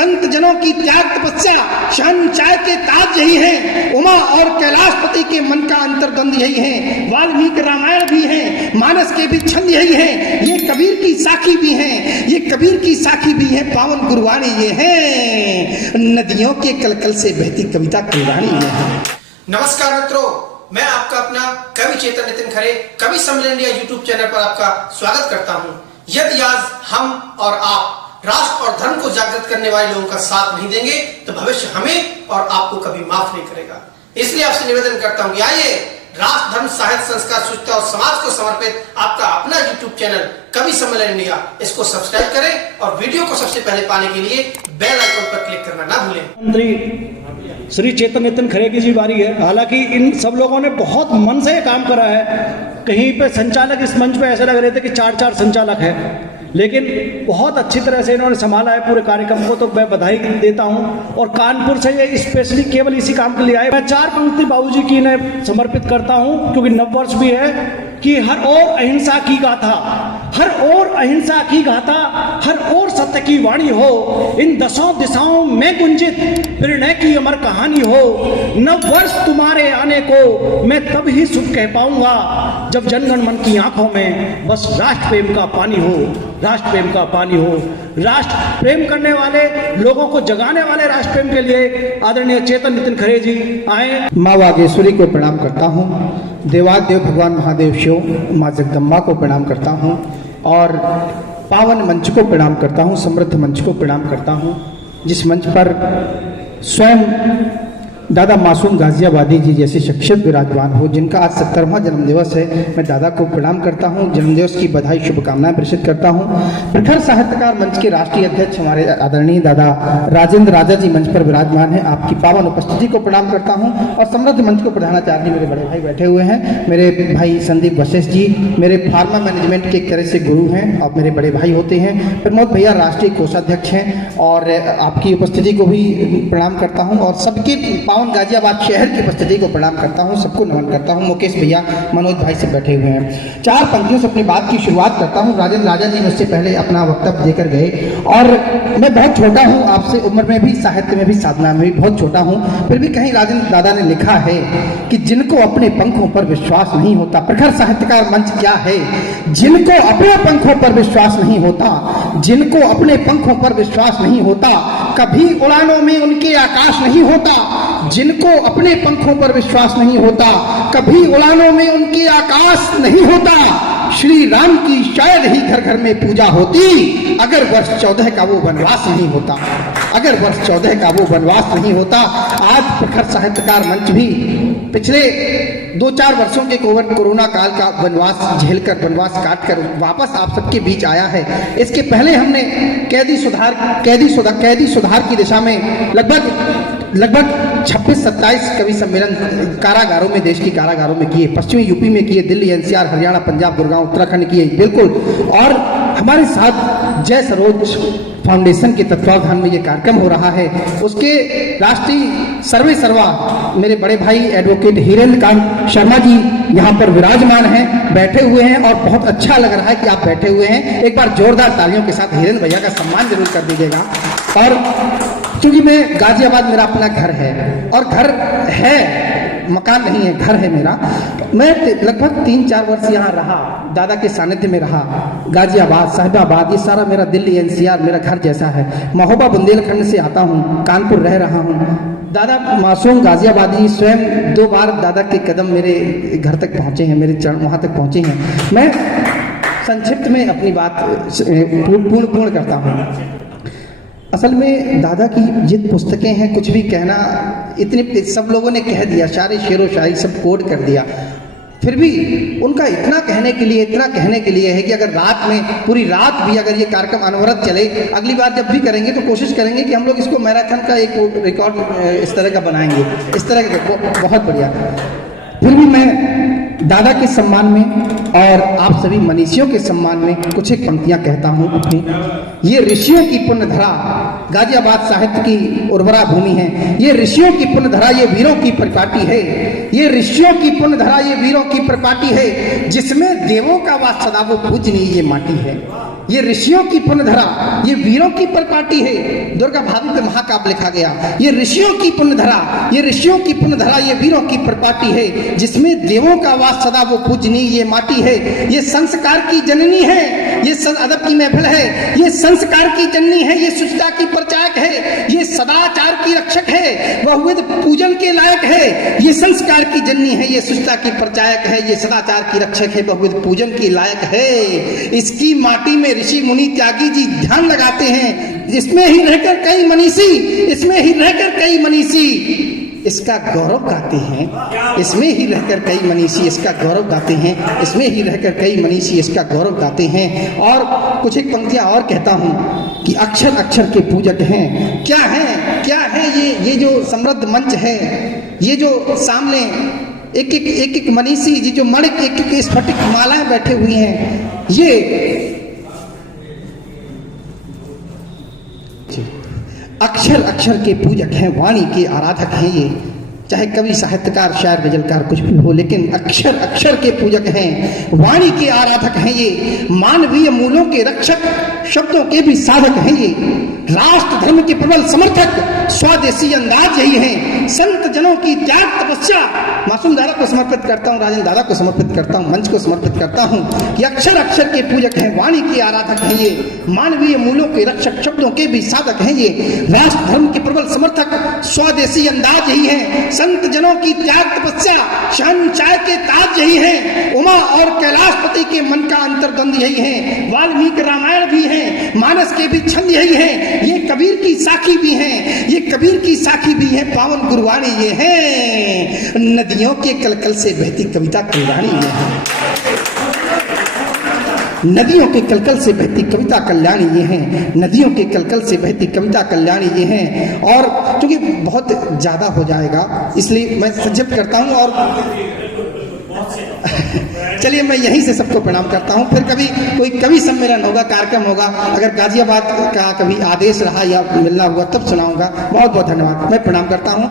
संत जनों की त्याग तपस्या शहंशाह के ताज यही है, उमा और कैलाशपति के मन का अंतर्द्वंद यही है, वाल्मीकि रामायण भी है, मानस के भी छंद यही है, ये कबीर की साखी भी है, ये कबीर की साखी भी है, पावन गुरवाणी ये है, नदियों के कलकल से बहती कविता कुर्बानी ये है। नमस्कार मित्रों, मैं आपका अपना कवि चेतन नितिन खरे कवि सम्मेलन इंडिया यूट्यूब चैनल पर आपका स्वागत करता हूं। यदि आज हम और आप राष्ट्र और धर्म को जागृत करने वाले लोगों का साथ नहीं देंगे तो भविष्य हमें और आपको कभी माफ नहीं करेगा। इसलिए आपसे निवेदन करता हूं कि आइए राष्ट्र, धर्म, साहित्य, संस्कार, शुचिता और समाज को समर्पित आपका अपना यूट्यूब चैनल कवि सम्मेलन इंडिया, इसको सब्सक्राइब करें और वीडियो को सबसे पहले पाने के लिए बेल आइकन पर क्लिक करना ना भूलें। मंत्री श्री चेतन नितिन खरे की जी बारी है। हालांकि इन सब लोगों ने बहुत मन से काम करा है। कहीं पे संचालक इस मंच पे ऐसे लग रहे थे कि 4 संचालक है, लेकिन बहुत अच्छी तरह से इन्होंने संभाला है पूरे कार्यक्रम को, तो मैं बधाई देता हूं। और कानपुर से ये स्पेशली केवल इसी काम के लिए आए। मैं 4 पंक्ति बाबूजी की इन्हें समर्पित करता हूं, क्योंकि नववर्ष भी है कि हर ओर अहिंसा की गाथा, हर ओर अहिंसा की गाथा, हर ओर सत्य की वाणी हो, इन 10 दिशाओं में गुंजित प्रेरणा की अमर कहानी हो। नववर्ष तुम्हारे आने को मैं तब ही शुभ कह पाऊंगा जब जनगण मन की आंखों में बस राष्ट्र प्रेम का पानी हो, राष्ट्र प्रेम का पानी हो। राष्ट्र प्रेम करने वाले लोगों को जगाने वाले राष्ट्र प्रेम के लिए आदरणीय चेतन नितिन खरे जी आए। माँ वागेश्वरी को प्रणाम करता हूँ, देवादेव भगवान महादेव शिव माँ जगदम्बा को प्रणाम करता हूँ, और पावन मंच को प्रणाम करता हूँ, समृद्ध मंच को प्रणाम करता हूँ, जिस मंच पर स्वयं दादा मासूम गाजियाबादी जी जैसी शख्सियत विराजमान हो, जिनका आज 70वां जन्मदिवस है। मैं दादा को प्रणाम करता हूं, जन्मदिवस की बधाई शुभकामनाएं प्रेषित करता हूं। प्रखर साहित्यकार मंच के राष्ट्रीय अध्यक्ष हमारे आदरणीय दादा राजेंद्र राजा जी मंच पर विराजमान हैं, आपकी पावन उपस्थिति को प्रणाम करता हूं। और समृद्ध मंच को प्रधानाचार्य मेरे बड़े भाई बैठे हुए हैं, मेरे भाई संदीप वशिष्ठ जी मेरे फार्मा मैनेजमेंट के एक तरह से गुरु हैं और मेरे बड़े भाई होते हैं। प्रमोद भैया राष्ट्रीय कोषाध्यक्ष हैं, और आपकी उपस्थिति को भी प्रणाम करता हूँ, और सबके गाजियाबाद शहर की उपस्थिति को प्रणाम करता हूं, सबको नमन करता हूं। मुकेश भैया मनोज भाई से बैठे हुए हैं। 4 पंक्तियों से अपनी बात की शुरुआत करता हूं। राजेंद्र राजा जी मुझसे पहले अपना वक्तव्य देकर गए, और मैं बहुत छोटा हूं, आपसे उम्र में भी, साहित्य में भी, साधना में भी बहुत छोटा हूं, फिर भी कहीं राजेंद्र दादा ने लिखा है कि जिनको अपने पंखों पर विश्वास नहीं होता। प्रखर साहित्यकार मंच क्या है? जिनको अपने पंखों पर विश्वास नहीं होता, जिनको अपने पंखों पर विश्वास नहीं होता, कभी उड़ानों में उनके आकाश नहीं होता। जिनको अपने पंखों पर विश्वास नहीं होता, कभी उड़ानों में उनके आकाश नहीं होता। श्री राम की शायद ही घर घर में पूजा होती अगर वर्ष 14 का वो वनवास नहीं होता, अगर वर्ष 14 का वो वनवास नहीं होता। आज प्रखर साहित्यकार मंच भी पिछले 2-4 वर्षों के कोरोना काल का वनवास झेलकर, वनवास काटकर वापस आप सबके बीच आया है। इसके पहले हमने कैदी सुधार की दिशा में लगभग 26-27 कवि सम्मेलन कारागारों में, देश के कारागारों में किए, पश्चिमी यूपी में किए, दिल्ली, एनसीआर, हरियाणा, पंजाब, गुड़गांव, उत्तराखंड किए, बिल्कुल। और हमारे साथ जय सरोज फाउंडेशन के तत्वावधान में ये कार्यक्रम हो रहा है। उसके राष्ट्रीय सर्वे सर्वा मेरे बड़े भाई एडवोकेट हीरेंद्र कांत शर्मा जी यहाँ पर विराजमान हैं, बैठे हुए हैं, और बहुत अच्छा लग रहा है कि आप बैठे हुए हैं। एक बार जोरदार तालियों के साथ हीरेंद्र भैया का सम्मान जरूर कर दीजिएगा। और क्योंकि मैं गाजियाबाद मेरा अपना घर है, और घर है, मकान नहीं है, घर है मेरा। मैं लगभग 3-4 वर्ष यहाँ रहा, दादा के सानिध्य में रहा। गाजियाबाद, साहिबाबाद, ये सारा मेरा दिल्ली, एनसीआर मेरा घर जैसा है। महोबा बुंदेलखंड से आता हूँ, कानपुर रह रहा हूँ। दादा मासूम गाजियाबादी स्वयं 2 बार दादा के कदम मेरे घर तक पहुँचे हैं, मेरे चरण वहाँ तक पहुँचे हैं। मैं संक्षिप्त में अपनी बात पूर्ण करता हूँ। असल में दादा की जित पुस्तकें हैं, कुछ भी कहना, इतने सब लोगों ने कह दिया, सारे शेरो शायरी सब कोड कर दिया, फिर भी उनका इतना कहने के लिए है कि अगर रात में, पूरी रात भी अगर ये कार्यक्रम अनवरत चले, अगली बार जब भी करेंगे तो कोशिश करेंगे कि हम लोग इसको मैराथन का एक रिकॉर्ड इस तरह का बनाएंगे, इस तरह का, बहुत बढ़िया। फिर भी मैं दादा के सम्मान में और आप सभी मनीषियों के सम्मान में कुछ एक पंक्तियां कहता हूं अपनी। ये ऋषियों की पुण्य धरा, गाजियाबाद साहित्य की उर्वरा भूमि है। ये ऋषियों की पुण्य धरा, ये वीरों की परिपाटी है। ये ऋषियों की पुण्य धरा, ये वीरों की परिपाटी है, जिसमें देवों का वास सदा वो पूजनीय ये माटी है। ये ऋषियों की पुण्य धरा, ये वीरों की परिपाटी है। दुर्गा भाभी पे महाकाव्य लिखा गया। ये ऋषियों की पुण्य धरा, ये ऋषियों की पुण्य धरा, ये वीरों की परिपाटी है, जिसमें देवों का वास सदा वो पूजनीय ये माटी है। ये संस्कार की जननी है, ये अदब की महफिल है। ये संस्कार की जननी है, ये शुचिता की प्रचारक है, ये सदाचार की रक्षक है, वह वेद पूजन के लायक है। ये संस्कार की जननी है, ये शुचिता की प्रचारक है, ये सदाचार की रक्षक है, वह वेद पूजन के लायक है। इसकी माटी में ऋषि मुनि त्यागी जी ध्यान लगाते हैं। इसमें ही रहकर कई मनीषी, इसमें ही रहकर कई मनीषी इसका गौरव गाते हैं। इसमें ही रहकर कई मनीषी इसका गौरव गाते हैं। इसमें ही रहकर कई मनीषी इसका गौरव गाते हैं। और कुछ एक पंक्तियां और कहता हूं कि अक्षर अक्षर के पूजक हैं। क्या है, क्या है ये जो समृद्ध मंच है, ये जो सामने एक एक मनीषी जी जो मणिक एक स्फटिक मालाएं बैठे हुई हैं, ये अक्षर अक्षर के पूजक हैं, वाणी के आराधक हैं। ये चाहे कवि, साहित्यकार, शायर, गजलकार कुछ भी हो, लेकिन अक्षर अक्षर के पूजक हैं, वाणी के आराधक हैं। ये मानवीय मूलों के रक्षक, शब्दों के भी साधक हैं। ये राष्ट्र धर्म के प्रबल समर्थक, स्वदेशी अंदाज यही है। संत जनों की त्याग तपस्या, मासूम दादा को समर्पित करता हूँ, राजेंद्र दादा को समर्पित करता हूँ, मंच को समर्पित करता हूँ कि अक्षर अक्षर के पूजक हैं, वाणी के आराधक हैं। ये मानवीय मूल्यों के रक्षक, शब्दों के भी साधक हैं। ये राष्ट्र धर्म के प्रबल समर्थक, स्वदेशी अंदाज यही है। संत जनों की त्याग तपस्या, शहंशाह के ताज यही है। उमा और कैलाशपति के मन का अंतर्द्वंद यही है। वाल्मीकि रामायण भी है, मानस के भी छंद यही है। ये कबीर की साखी भी है, ये कबीर की साखी भी है। पावन गुरवाणी ये है, नदियों के कलकल से बहती कविता कल्याणी ये है। नदियों के कलकल से बहती कविता कल्याणी ये हैं। नदियों के कलकल से बहती कविता कल्याणी ये हैं। और क्योंकि बहुत ज्यादा हो जाएगा, इसलिए मैं संक्षिप्त करता हूं। और चलिए मैं यहीं से सबको प्रणाम करता हूं। फिर कभी कोई कवि सम्मेलन होगा, कार्यक्रम होगा, अगर गाजियाबाद का कभी आदेश रहा या मिलना हुआ तब सुनाऊंगा। बहुत बहुत धन्यवाद, मैं प्रणाम करता हूं।